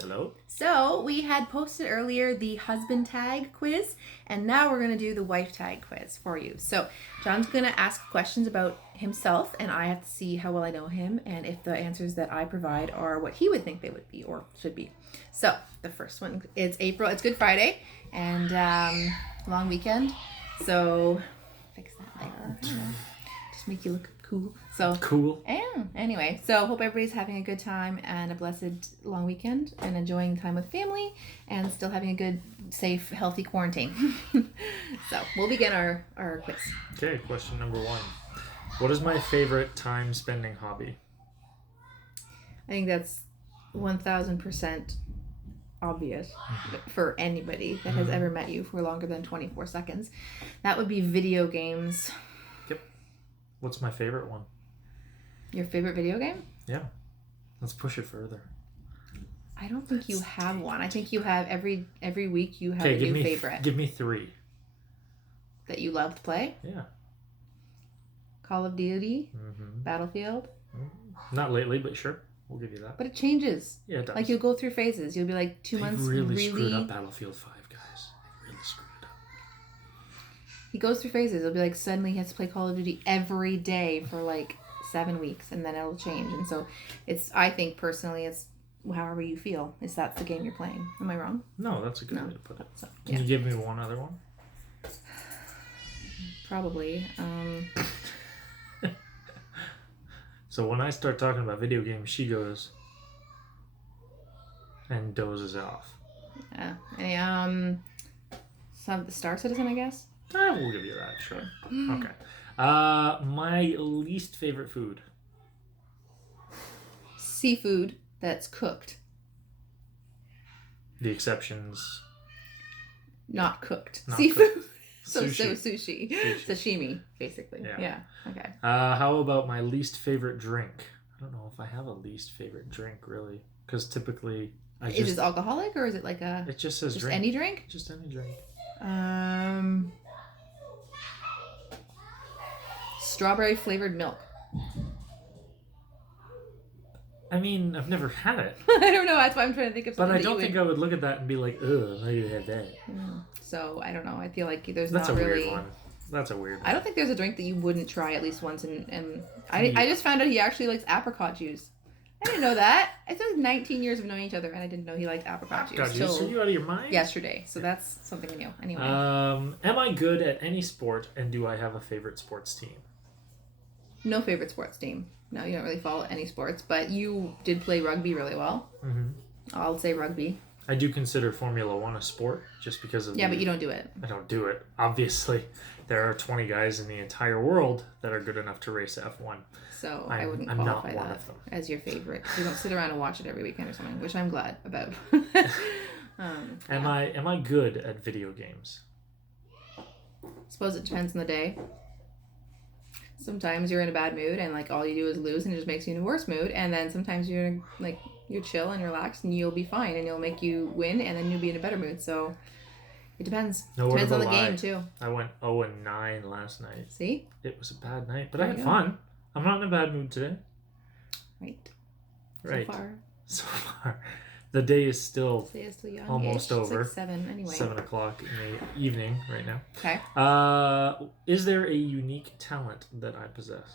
Hello. So we had posted earlier the husband tag quiz, and now we're going to do the wife tag quiz for you. So John's going to ask questions about himself, and I have to see how well I know him and if the answers that I provide are what he would think they would be or should be. So the first one, it's April. It's Good Friday and long weekend. So fix that there. Just make you look cool. So cool. And anyway, so hope everybody's having a good time and a blessed long weekend and enjoying time with family and still having a good, safe, healthy quarantine. So we'll begin our quiz. Okay, question number 1. What is my favorite time spending hobby? I think that's 1000% obvious for anybody that has ever met you for longer than 24 seconds. That would be video games. Yep. What's my favorite one? Your favorite video game? Yeah. Let's push it further. I don't think you have one. I think you have every week you have a new favorite. Give me 3. That you love to play? Yeah. Call of Duty? Battlefield? Not lately, but sure. We'll give you that. But it changes. Yeah, it does. Like you'll go through phases. You'll be like 2 months really screwed up Battlefield 5, guys. They really screwed it up. He goes through phases. It'll be like suddenly he has to play Call of Duty every day for like 7 weeks, and then it'll change. And so I think personally it's however you feel. Is that's the game you're playing. Am I wrong? No, that's a good way to put it. So, Can you give me one other one? Probably. So when I start talking about video games, she goes and dozes off. Yeah. Some Star Citizen, I guess. We'll give you that, sure. Okay. My least favorite food. Seafood that's cooked. The exceptions. Not cooked. Not Seafood. cooked. So Sushi. sushi. Sashimi, basically. Yeah. Okay. How about my least favorite drink? I don't know if I have a least favorite drink, really. Because typically Is it alcoholic or is it like a... It just says just drink. any drink? Just any drink. Strawberry flavored milk. I mean, I've never had it. I don't know. That's why I'm trying to think of something. But I don't think I would look at that and be like, ugh, how do you have that? So, I don't know. I feel like there's That's not really... a weird one. That's a weird one. I don't think there's a drink that you wouldn't try at least once. And I just found out he actually likes apricot juice. I didn't know that. It took 19 years of knowing each other, and I didn't know he liked apricot juice. Are you out of your mind? Yesterday. So that's something new. Anyway. Am I good at any sport, and do I have a favorite sports team? No favorite sports team. No, you don't really follow any sports, but you did play rugby really well. I'll say rugby. I do consider Formula 1 a sport, just because of but you don't do it. I don't do it. Obviously, there are 20 guys in the entire world that are good enough to race F1. So I wouldn't qualify that as your favorite. You don't sit around and watch it every weekend or something, which I'm glad about. Am I good at video games? Suppose it depends on the day. Sometimes you're in a bad mood and like all you do is lose and it just makes you in a worse mood. And then sometimes you're like you're chill and relaxed and you'll be fine and you'll make you win and then you'll be in a better mood. So it depends. Depends on the game too. I went 0-9 last night. See? It was a bad night, but I had fun. I'm not in a bad mood today. Right. So far. The day is still young, almost over. 7 anyway. 7 o'clock in the evening right now. Okay. Is there a unique talent that I possess?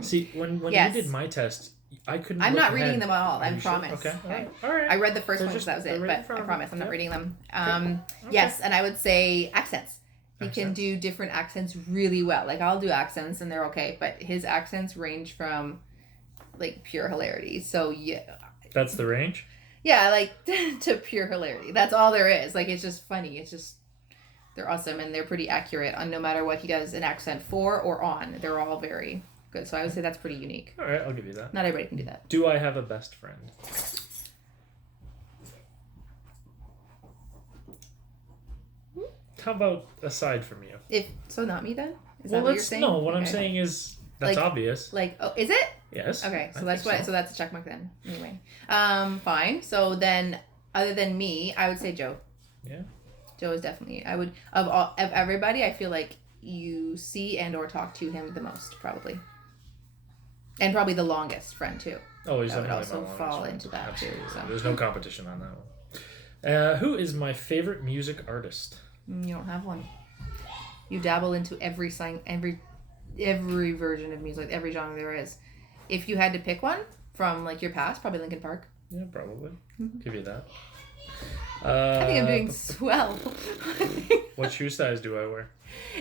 See, when you did my test, I couldn't. I'm not reading them all. I promise. Okay. All right. I read the first one, so that was it. But I promise, I'm not reading them. Yes, and I would say accents. He can do different accents really well. Like I'll do accents and they're okay, but his accents range from like pure hilarity. So yeah. That's the range? Yeah, like to pure hilarity. That's all there is. Like it's just funny. It's just they're awesome and they're pretty accurate on no matter what he does an accent for or on. They're all very good. So I would say that's pretty unique. All right, I'll give you that. Not everybody can do that. Do I have a best friend? How about aside from you? Not me then? Is that what you're saying? No, what I'm saying is that's obvious. Like, oh, is it? Yes. Okay, so that's what. So that's a check mark then. Anyway, fine. So then, other than me, I would say Joe. Yeah. Joe is definitely. I would of everybody. I feel like you see and or talk to him the most probably, and probably the longest friend too. Oh, he's that would definitely also my fall longest into friend. that too. Absolutely. So There's no competition on that one. Who is my favorite music artist? you don't have one. You dabble into every version of music, every genre there is. If you had to pick one from like your past, probably Linkin Park. Yeah, probably. Give you that. I think I'm doing swell. What shoe size do I wear?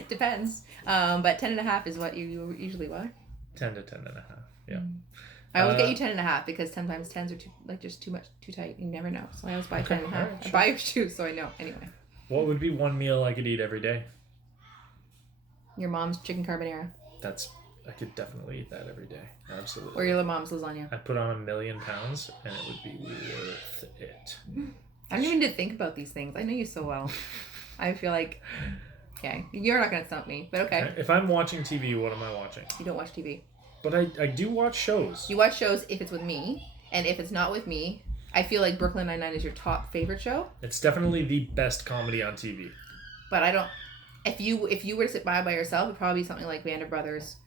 Depends. But 10.5 is what you usually wear. 10 to 10 and a half. Yeah. I always get you 10.5 because sometimes 10s are too tight. You never know. So I always buy 10.5. Right, I buy your shoes so I know. Anyway. What would be one meal I could eat every day? Your mom's chicken carbonara. I could definitely eat that every day. Absolutely. Or your mom's lasagna. I put on 1,000,000 pounds and it would be worth it. I don't even need to think about these things. I know you so well. I feel like, okay, you're not going to stump me, but okay. If I'm watching TV, what am I watching? You don't watch TV. But I do watch shows. You watch shows if it's with me, and if it's not with me, I feel like Brooklyn Nine-Nine is your top favorite show. It's definitely the best comedy on TV. But I don't. If you were to sit by yourself, it'd probably be something like Band of Brothers,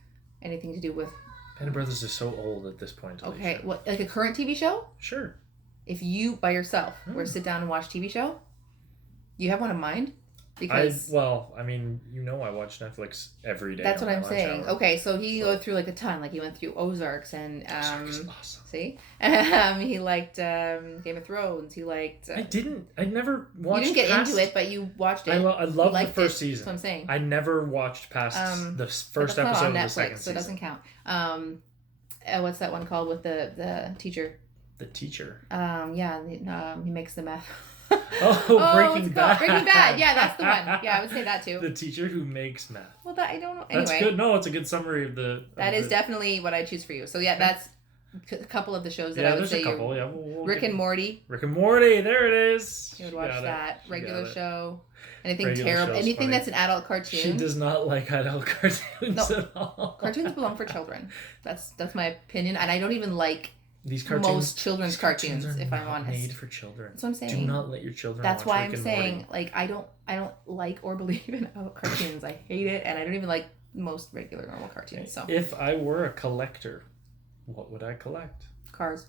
anything to do with. Band of Brothers is so old at this point. Okay, what, like a current TV show? Sure. If you by yourself were to sit down and watch TV show, you have one in mind? Because I mean, I watch Netflix every day. That's what I'm saying. Hour. Okay, so he go through like a ton. Like he went through Ozarks and Ozarks is awesome. See, he liked Game of Thrones. He liked. I never watched. You didn't get into it, but you watched it. I love the first season. That's what I'm saying. I never watched past the first episode of the second season. So it doesn't count. What's that one called with the teacher? The teacher. He makes the meth. Breaking Bad. Breaking Bad. Yeah, that's the one. Yeah, I would say that too. The teacher who makes meth. Well, I don't know. Anyway, that's good. No, it's a good summary of the. That is definitely what I choose for you. So yeah, that's a couple of the shows that I would say. Yeah, there's a couple. Yeah, we'll Rick and Morty. Rick and Morty. There it is. You would watch that regular show. Anything Regular terrible? Anything funny. that's an adult cartoon. She does not like adult cartoons at all. Cartoons belong for children. That's my opinion, and I don't even like. These cartoons, most children's cartoons, are if I'm honest, made for children. That's what I'm saying. Do not let your children. That's watch why Rick I'm saying, like, I don't like or believe in adult cartoons. I hate it, and I don't even like most regular normal cartoons. So, if I were a collector, what would I collect? Cars.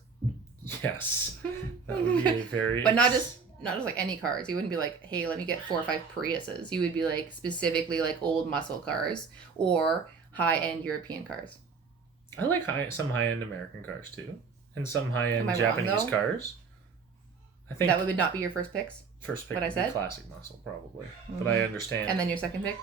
Yes, that would be a very. But not just like any cars. You wouldn't be like, hey, let me get 4 or 5 Priuses. You would be like specifically like old muscle cars or high end European cars. I like some high end American cars too. And some high-end Japanese cars. I think that would not be your first picks. First pick would be classic muscle, probably. Mm-hmm. But I understand. And then your second pick?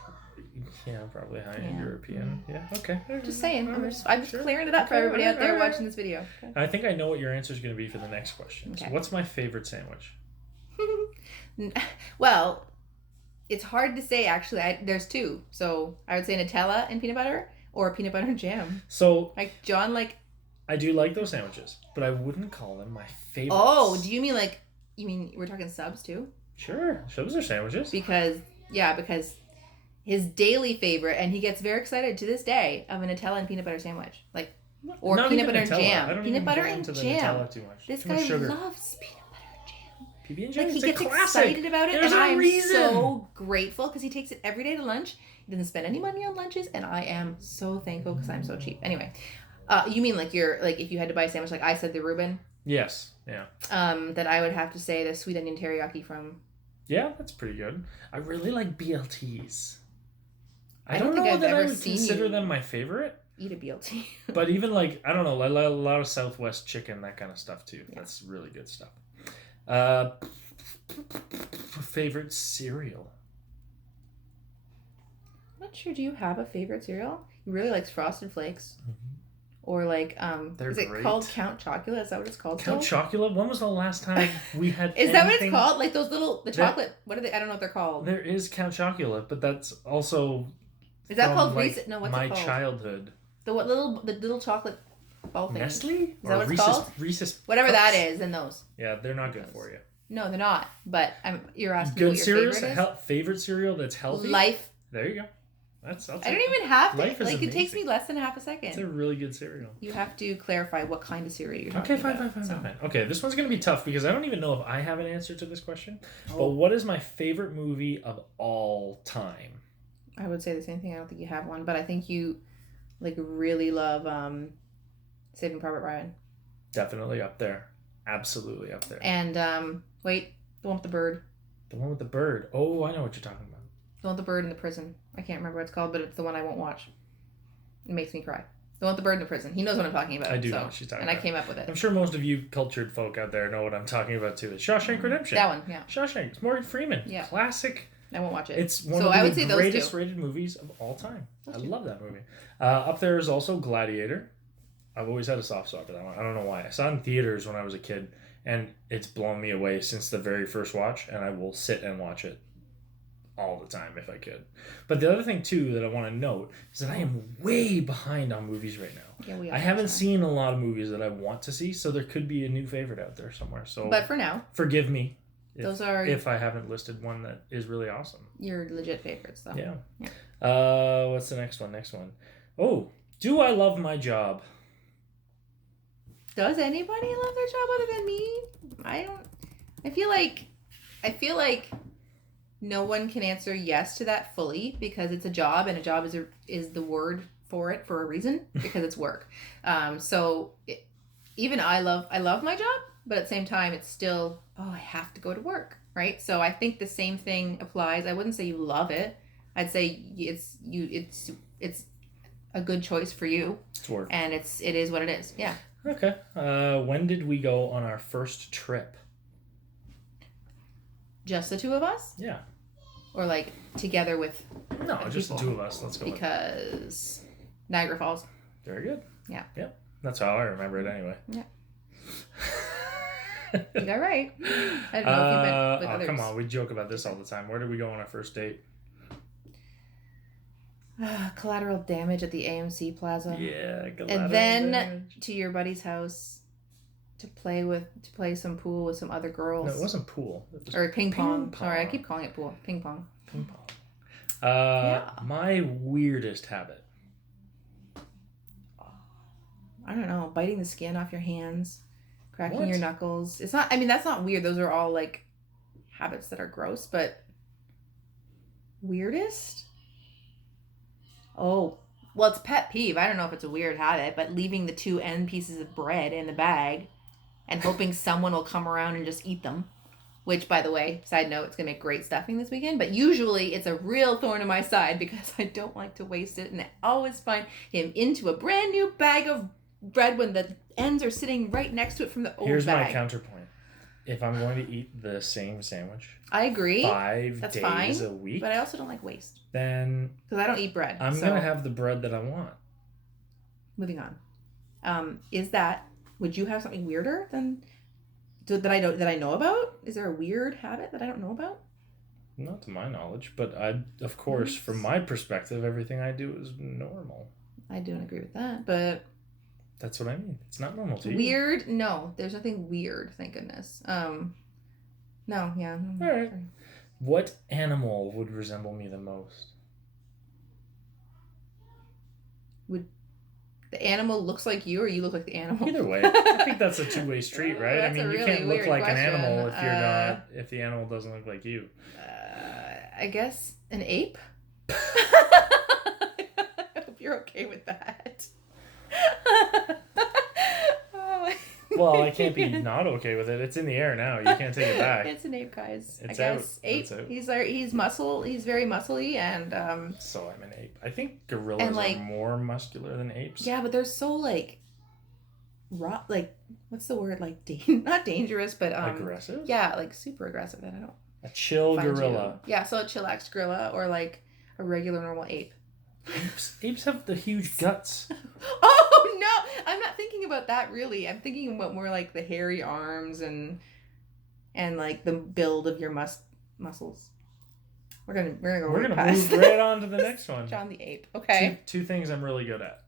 Yeah, probably high-end European. Mm-hmm. Yeah, okay. Just saying. I'm just clearing it up for everybody out there watching this video. Okay. I think I know what your answer is going to be for the next question. Okay. So what's my favorite sandwich? Well, it's hard to say, actually. There's 2. So I would say Nutella and peanut butter or peanut butter and jam. So... Like, John, I do like those sandwiches, but I wouldn't call them my favorite. Oh, do you mean we're talking subs too? Sure, subs are sandwiches. Because his daily favorite, and he gets very excited to this day, of a Nutella and peanut butter sandwich, or not peanut butter and Nutella. jam. Peanut butter and jam. Nutella too much. This too guy much sugar. loves peanut butter and jam. PB and J. He gets excited about it, and I'm so grateful because he takes it every day to lunch. He doesn't spend any money on lunches, and I am so thankful because I'm so cheap. Anyway. You mean if you had to buy a sandwich, like I said, the Reuben? Yes. Yeah. That I would have to say the sweet onion teriyaki from. Yeah, that's pretty good. I really like BLTs. I don't know that I would consider them my favorite. Eat a BLT. But even I don't know, I like a lot of Southwest chicken, that kind of stuff too. Yeah. That's really good stuff. Favorite cereal? I'm not sure. Do you have a favorite cereal? He really likes Frosted Flakes. Mm-hmm. Or is it great. Called Count Chocula? Is that what it's called? Count Chocula? When was the last time we had Is that what it's called? Like those the chocolate, what are they? I don't know what they're called. There is Count Chocula, but that's also Is that called Reese's? No, what's it called? My childhood. The little chocolate ball thing. Nestle? Is that what it's called? Reese's Whatever Puffs? That is, and those. Yeah, they're not good for you. No, they're not. But you're asking good what your cereals, favorite is? Favorite cereal that's healthy? Life. There you go. I don't even have to. Life is amazing. It takes me less than half a second. It's a really good cereal. You have to clarify what kind of cereal you're talking about. Fine. Okay, this one's going to be tough because I don't even know if I have an answer to this question. Oh. But what is my favorite movie of all time? I would say the same thing. I don't think you have one, but I think you really love Saving Private Ryan. Definitely up there. Absolutely up there. And wait, the one with the bird. The one with the bird. Oh, I know what you're talking about. The one with the bird in the prison. I can't remember what it's called, but it's the one I won't watch. It makes me cry. The one with the bird in the prison. He knows what I'm talking about. I do know what she's talking about. And I came up with it. I'm sure most of you cultured folk out there know what I'm talking about too. It's Shawshank Redemption. That one, yeah. Shawshank. It's Morgan Freeman. Yeah. Classic. I won't watch it. It's one of the greatest rated movies of all time. I love that movie. Up there is also Gladiator. I've always had a soft spot for that one. I don't know why. I saw it in theaters when I was a kid, and it's blown me away since the very first watch, and I will sit and watch it all the time if I could. But the other thing, too, that I want to note is that I am way behind on movies right now. Yeah, I haven't seen a lot of movies that I want to see, so there could be a new favorite out there somewhere. So, but for now, forgive me. If I haven't listed one that is really awesome. Your legit favorites, though. Yeah. What's the next one? Oh, do I love my job? Does anybody love their job other than me? I don't. I feel like no one can answer yes to that fully because it's a job, and a job is the word for it for a reason because it's work. Even I love my job, but at the same time, it's still I have to go to work, right? So I think the same thing applies. I wouldn't say you love it. I'd say it's a good choice for you. It's work, and it is what it is. Yeah. Okay. When did we go on our first trip? Just the two of us? Yeah. Or like together with No, just the two of us. Let's go. Because Niagara Falls. Very good. Yeah. Yep. That's how I remember it anyway. Yeah. You got right. I don't know if you went with others. Come on, we joke about this all the time. Where did we go on our first date? Collateral Damage at the AMC Plaza. Yeah, and then damage. To your buddy's house to play some pool with some other girls. No, it wasn't pool. It was or ping pong. Sorry, I keep calling it pool. Ping pong. Ping pong. My weirdest habit. I don't know. Biting the skin off your hands, cracking your knuckles. It's not. I mean, that's not weird. Those are all like habits that are gross. But weirdest. Oh, well, it's pet peeve. I don't know if it's a weird habit, but leaving the 2 end pieces of bread in the bag and hoping someone will come around and just eat them. Which, by the way, side note, it's going to make great stuffing this weekend. But usually it's a real thorn in my side because I don't like to waste it. And I always find him into a brand new bag of bread when the ends are sitting right next to it from the old Here's bag. My counterpoint. If I'm going to eat the same sandwich, I agree. 5 days a week. But I also don't like waste. Then because I don't eat bread. I'm going to have the bread that I want. Moving on. Would you have something weirder than that I know about? Is there a weird habit that I don't know about? Not to my knowledge, but of course, from my perspective, everything I do is normal. I don't agree with that, but that's what I mean. It's not normal to you. Weird? No, there's nothing weird. Thank goodness. No, yeah. All right. Sorry. What animal would resemble me the most? Would the animal looks like you, or you look like the animal? Either way, I think that's a two-way street, right? I mean, you can't look like an animal if you're not. If the animal doesn't look like you. I guess an ape. I hope you're okay with that. Well, I can't be not okay with it. It's in the air now. You can't take it back. It's an ape, guys. It's I guess. Out. Ape. It's out. He's muscle. He's very muscly and. So I'm an ape. I think gorillas are more muscular than apes. Yeah, but they're so like. Raw, like what's the word? Like not dangerous, but aggressive. Yeah, like super aggressive. I don't know. A chill gorilla. Yeah, so a chillax gorilla or like a regular normal ape. Apes have the huge guts. Oh no, I'm not thinking about that really. I'm thinking about more like the hairy arms and like the build of your muscles. We're gonna move right on to the next one. John the ape. Okay. Two things I'm really good at.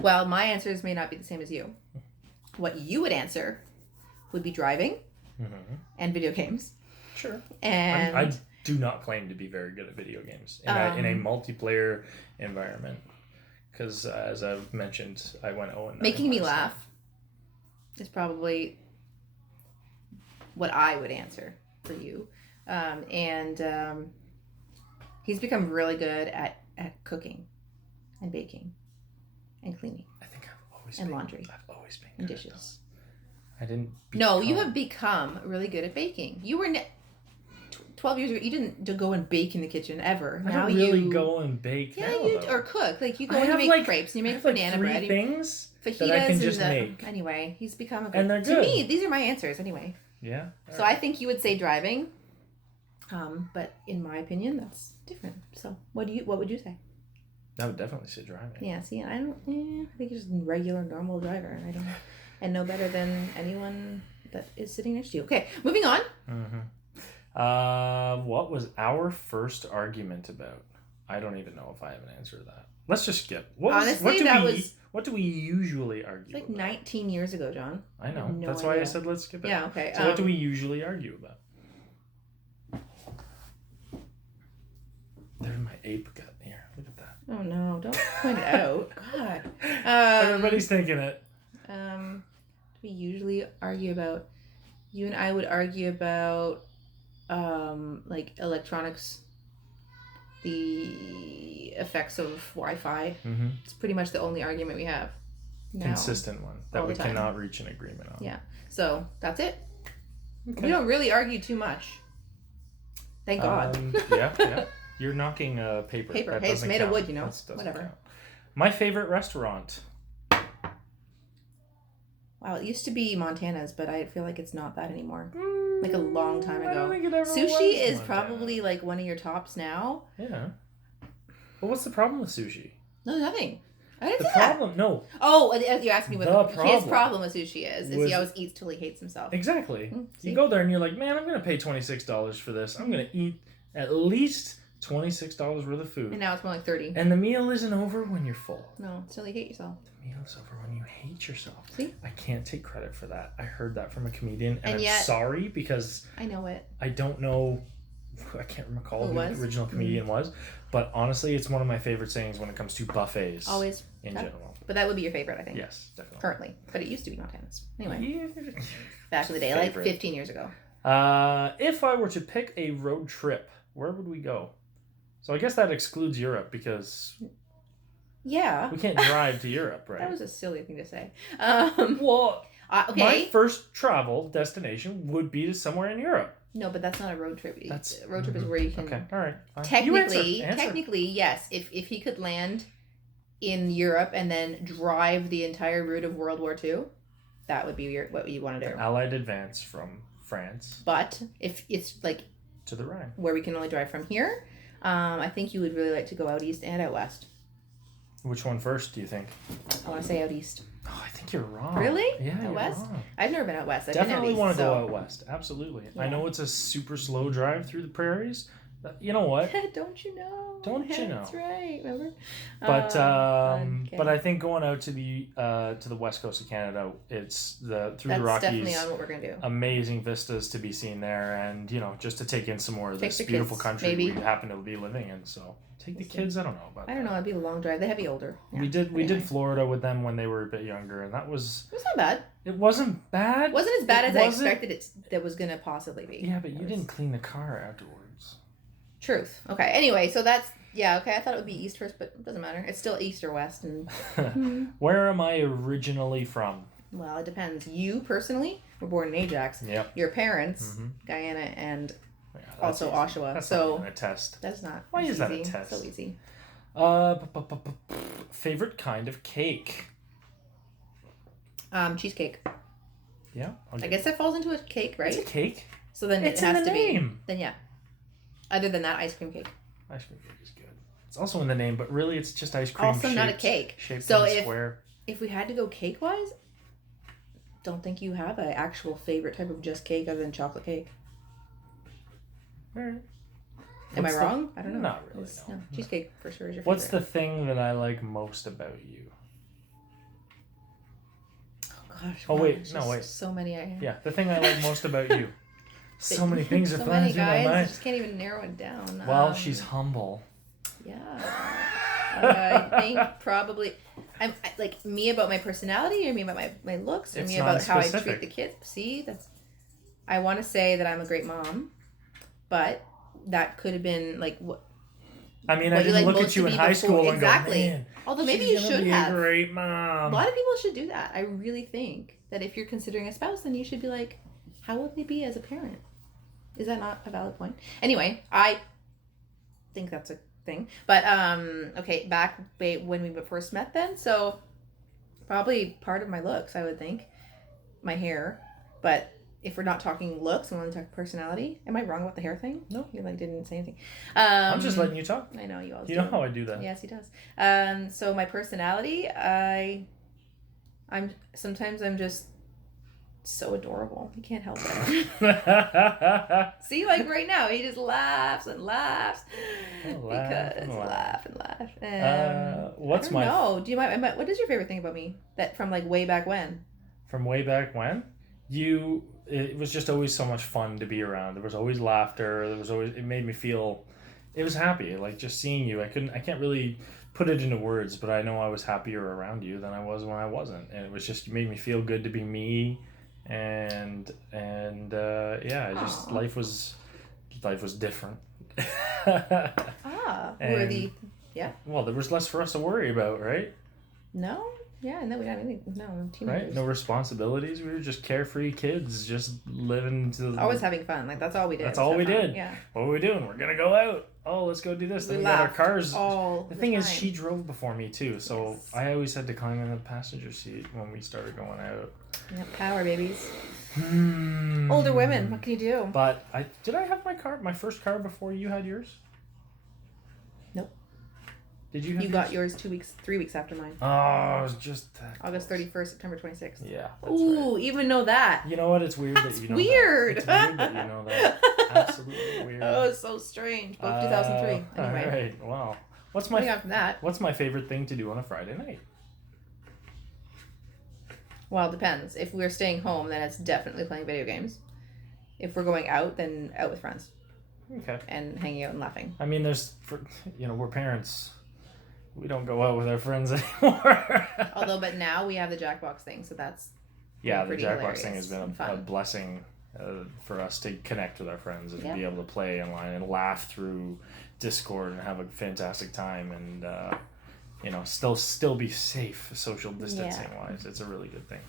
Well, my answers may not be the same as you. What you would answer would be driving and video games. Sure. And I do not claim to be very good at video games in a multiplayer environment because, as I've mentioned, I went 0-9. Making me laugh is probably what I would answer for you. He's become really good at cooking and baking and cleaning. I think and laundry. I've always been and good dishes. I didn't. No, you have become really good at baking. You were 12 years ago. You didn't go and bake in the kitchen ever. I now don't really you go and bake. Yeah, now, you though. or cook. Like you go I and you have, make crepes and you make banana bread. Three things fajitas that I can just make. Anyway, he's become a good. And they're good. To me, these are my answers. Anyway. Yeah. So I think you would say driving. But in my opinion, that's different. So what would you say? I would definitely say driving. Yeah. See, I don't. I think you're just a regular, normal driver. I don't, and no better than anyone that is sitting next to you. Okay, moving on. Mm-hmm. What was our first argument about? I don't even know if I have an answer to that. Let's just skip. What do we usually argue like about? 19 years ago, John. I know. No That's idea. why I said let's skip it. Yeah, okay. So what do we usually argue about? There's my ape gut here. Look at that. Oh no, don't point it out. God. Everybody's thinking it. We usually argue about, you and I would argue about like electronics, the effects of Wi-Fi. Mm-hmm. It's pretty much the only argument we have now. Consistent one that we cannot reach an agreement on. Yeah. So that's it. Okay. We don't really argue too much. Thank God. Yeah. You're knocking paper. Paper. That Hey, it's made count. of wood, you know. Whatever. Count. My favorite restaurant. Wow, it used to be Montana's, but I feel like it's not that anymore. Like a long time ago. I don't think it ever Sushi was is probably like one of your tops now. Yeah. But what's the problem with sushi? No, nothing. I didn't The say problem, that. no. Oh, you're asking me what his problem problem with sushi is he always eats till he hates himself. Exactly. See? You go there and you're like, man, I'm going to pay $26 for this. I'm going to eat at least $26 worth of food. And now it's more like 30. And the meal isn't over when you're full. No, it's till you hate yourself. The meal is over when you hate yourself. See? I can't take credit for that. I heard that from a comedian, and yet, I'm sorry because I know it. I don't know. I can't recall who the original comedian was, but honestly, it's one of my favorite sayings when it comes to buffets. Always. In general. But that would be your favorite, I think. Yes, definitely. Currently. But it used to be Montana's. Anyway. Yeah. Back in the day, like 15 years ago. If I were to pick a road trip, where would we go? So I guess that excludes Europe because yeah, we can't drive to Europe, right? That was a silly thing to say. Well, okay. My first travel destination would be to somewhere in Europe. No, but that's not a road trip. A road trip is where you can. Okay, all right. Fine. Technically, yes. If he could land in Europe and then drive the entire route of World War II, that would be what you want to do. An Allied advance from France. But if it's like to the Rhine, where we can only drive from here, I think you would really like to go out east and out west. Which one first, do you think? I want to say out east. Oh, I think you're wrong. Really? Yeah, out west? Wrong. I've never been out west. Definitely want to go out west. Absolutely. Yeah. I know it's a super slow drive through the prairies. You know what? Don't you know? Don't you know? That's right. Remember? But okay. But I think going out to the west coast of Canada, it's through the Rockies. That's definitely on what we're gonna do. Amazing vistas to be seen there, and just to take in some more of this beautiful kids, country maybe. we happen to be living in. So take the kids. I don't know about. I don't know. It'd be a long drive. They have to be older. Yeah. We did Florida with them when they were a bit younger, and that was. It was not bad. It wasn't bad. It wasn't as bad as I expected it was gonna possibly be. Yeah, but you didn't clean the car afterwards. Truth. Okay. Anyway, so that's okay. I thought it would be east first, but it doesn't matter. It's still east or west. And Where am I originally from? Well, it depends. You personally were born in Ajax. Yep. Your parents, Guyana, and also easy. Oshawa. That's so not even a test. That's not. Why is that easy. a test? So easy. Favorite kind of cake? Cheesecake. Yeah. I guess that falls into a cake, right? It's a cake. So then it's it has in the to name. Be. Then yeah. Other than that, ice cream cake. Ice cream cake is good. It's also in the name, but really it's just ice cream. Also not a cake. Shaped so in a square. If we had to go cake wise, don't think you have an actual favorite type of just cake other than chocolate cake. All right. Am I wrong? I don't know. Not really. No. Cheesecake for sure is your favorite. What's the thing that I like most about you? Oh gosh. Oh wait, no wait. So many I have. Yeah, the thing I like most about you. So many things are so flying many through guys, my mind. I just can't even narrow it down. Well, she's humble. Yeah. I think probably I'm like me about my personality, or me about my looks, or me about how I treat the kids. See, I want to say that I'm a great mom, but that could have been like I mean, I what you didn't like look most at you to in be high before. school and Exactly. go, man, Although maybe she's you gonna should be have. a great A mom. lot of people should do that. I really think that if you're considering a spouse, then you should be like, how will they be as a parent? Is that not a valid point? Anyway, I think that's a thing. But okay, back when we first met then, so probably part of my looks, I would think. My hair. But if we're not talking looks, we want to talk personality. Am I wrong about the hair thing? No. You like didn't say anything. I'm just letting you talk. I know you always You do. know how I do that. Yes, he does. So my personality, I'm just so adorable. You can't help it. See, like right now, he just laughs and laughs laugh and laugh. What's my? No, do you mind? What is your favorite thing about me? That from like way back when? From way back when, it was just always so much fun to be around. There was always laughter. It made me feel, it was happy. Like just seeing you, I can't really put it into words, but I know I was happier around you than I was when I wasn't, and it was just, it made me feel good to be me, and yeah, just life was different. Yeah. Well, there was less for us to worry about, right? No. Yeah, no, we don't have any. No, teenagers. Right? No responsibilities. We were just carefree kids, just living to. Always having fun. Like that's all we did. That's all we did. Yeah. What were we doing? We're gonna go out. Oh, let's go do this. Then we got our cars. The thing is, she drove before me too, so yes. I always had to climb in the passenger seat when we started going out. Yep, power babies. Older women. What can you do? But did I have my first car before you had yours? Nope. Did you? You got yours 3 weeks after mine. Oh, it was just August 31st, September 26th. Yeah. Ooh, right. Even know that. You know what? It's weird that you know weird. that. It's weird that you know that. Absolutely weird. Oh, it's so strange. Both 2003. Anyway. All right. Wow. What's my favorite thing to do on a Friday night? Well, it depends. If we're staying home, then it's definitely playing video games. If we're going out, then out with friends. Okay. And hanging out and laughing. I mean, we're parents. We don't go out with our friends anymore. But now we have the Jackbox thing, so that's the Jackbox thing has been a blessing for us to connect with our friends and be able to play online and laugh through Discord and have a fantastic time and still be safe social distancing wise. It's a really good thing.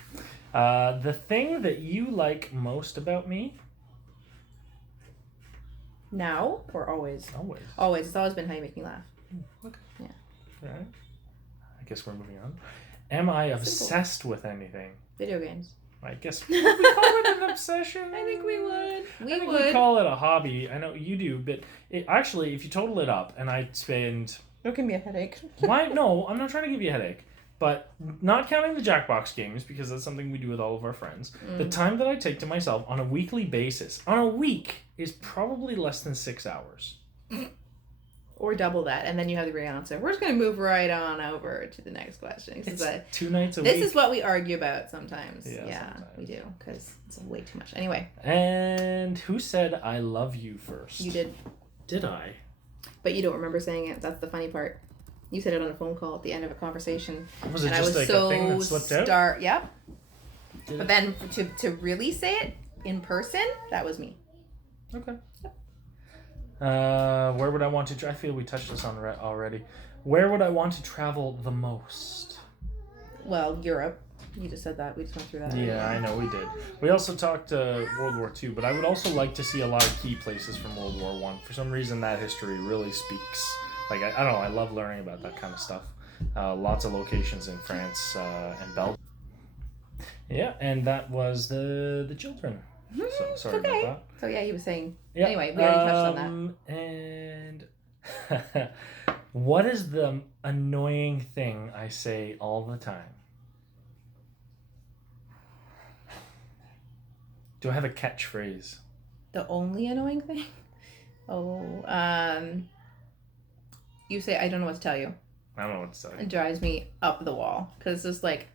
The thing that you like most about me? Now or always? Always. Always. It's always been how you make me laugh. Okay. Yeah. All right. I guess we're moving on. Am I obsessed with anything? Video games. I guess we call it an obsession. I think we would. We call it a hobby. I know you do, but actually, if you total it up, and I spend. Don't give me a headache. Why? No, I'm not trying to give you a headache. But not counting the Jackbox games, because that's something we do with all of our friends, the time that I take to myself on a weekly basis, on a week, is probably less than 6 hours. Or double that, and then you have the real answer. We're just going to move right on over to the next question. It's 2 nights a week. This is what we argue about sometimes. Yeah, sometimes. We do, because it's way too much. Anyway. And who said I love you first? You did. Did I? But you don't remember saying it. That's the funny part. You said it on a phone call at the end of a conversation. Was it just like a thing that slipped out? Yep. But then to really say it in person, that was me. Okay. Yep. Where would I want to? I feel we touched this on already. Where would I want to travel the most? Well, Europe. You just said that. We just went through that. Yeah, I know we did. We also talked World War II, but I would also like to see a lot of key places from World War I. For some reason, that history really speaks. Like, I don't know, I love learning about that kind of stuff. Lots of locations in France and Belgium. Yeah, and that was the children. So, sorry about that. So, yeah, he was saying... Yeah. Anyway, we already touched on that. And what is the annoying thing I say all the time? Do I have a catchphrase? The only annoying thing? You say, I don't know what to tell you. I don't know what to tell you. It drives me up the wall. Because it's just like,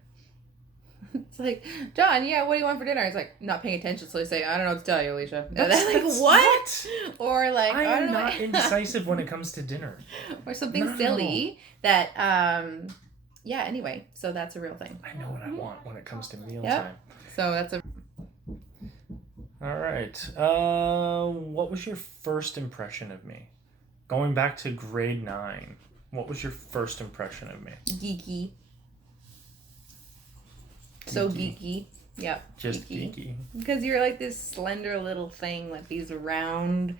John, yeah, what do you want for dinner? It's like, not paying attention. So I say, I don't know what to tell you, Alicia. And then like, what? Or like, I don't know. I'm not indecisive when it comes to dinner. Or something silly that, anyway. So that's a real thing. I know what I want when it comes to mealtime. So that's a... All right. What was your first impression of me? Going back to grade 9, what was your first impression of me? Geeky. So geeky. Yep. Just geeky. Because you're like this slender little thing with these round,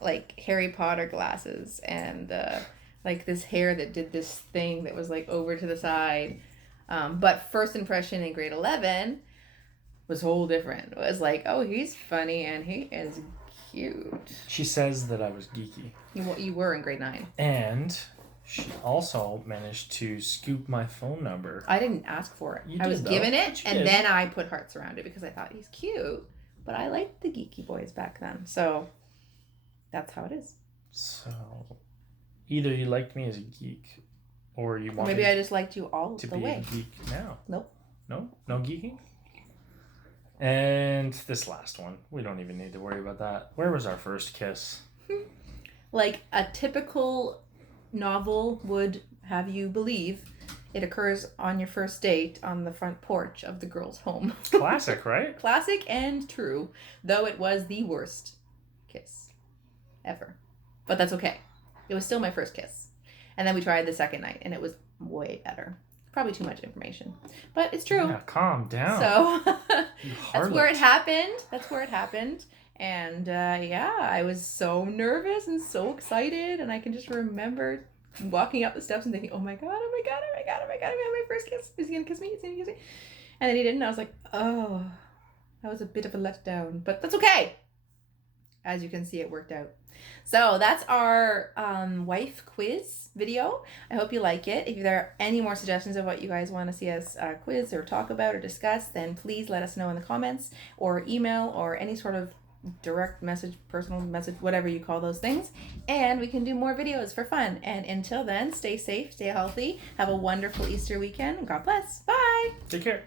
like Harry Potter glasses and like this hair that did this thing that was like over to the side. But first impression in grade 11 was whole different. It was like, oh, he's funny and he is cute. She says that I was geeky. You were in grade 9. And she also managed to scoop my phone number. I didn't ask for it. I was given it, and then I put hearts around it because I thought he's cute. But I liked the geeky boys back then. So that's how it is. So either you liked me as a geek or you wanted maybe I just liked you all to the be way. a geek now. Nope. No geeking? And this last one, we don't even need to worry about that. Where was our first kiss? Like a typical novel would have you believe, it occurs on your first date on the front porch of the girl's home. Classic, right? Classic and true, though it was the worst kiss ever. But that's okay. It was still my first kiss. And then we tried the second night, and it was way better. Probably too much information. But it's true. Yeah, calm down. So that's where it happened. And yeah, I was so nervous and so excited. And I can just remember walking up the steps and thinking, oh my God, I got my first kiss. Is he going to kiss me? And then he didn't. I was like, oh, that was a bit of a letdown. But that's okay. As you can see, it worked out. So that's our wife quiz video. I hope you like it. If there are any more suggestions of what you guys want to see us quiz or talk about or discuss, then please let us know in the comments or email or any sort of direct message, personal message, whatever you call those things. And we can do more videos for fun. And until then, stay safe, stay healthy, have a wonderful Easter weekend. God bless. Bye. Take care.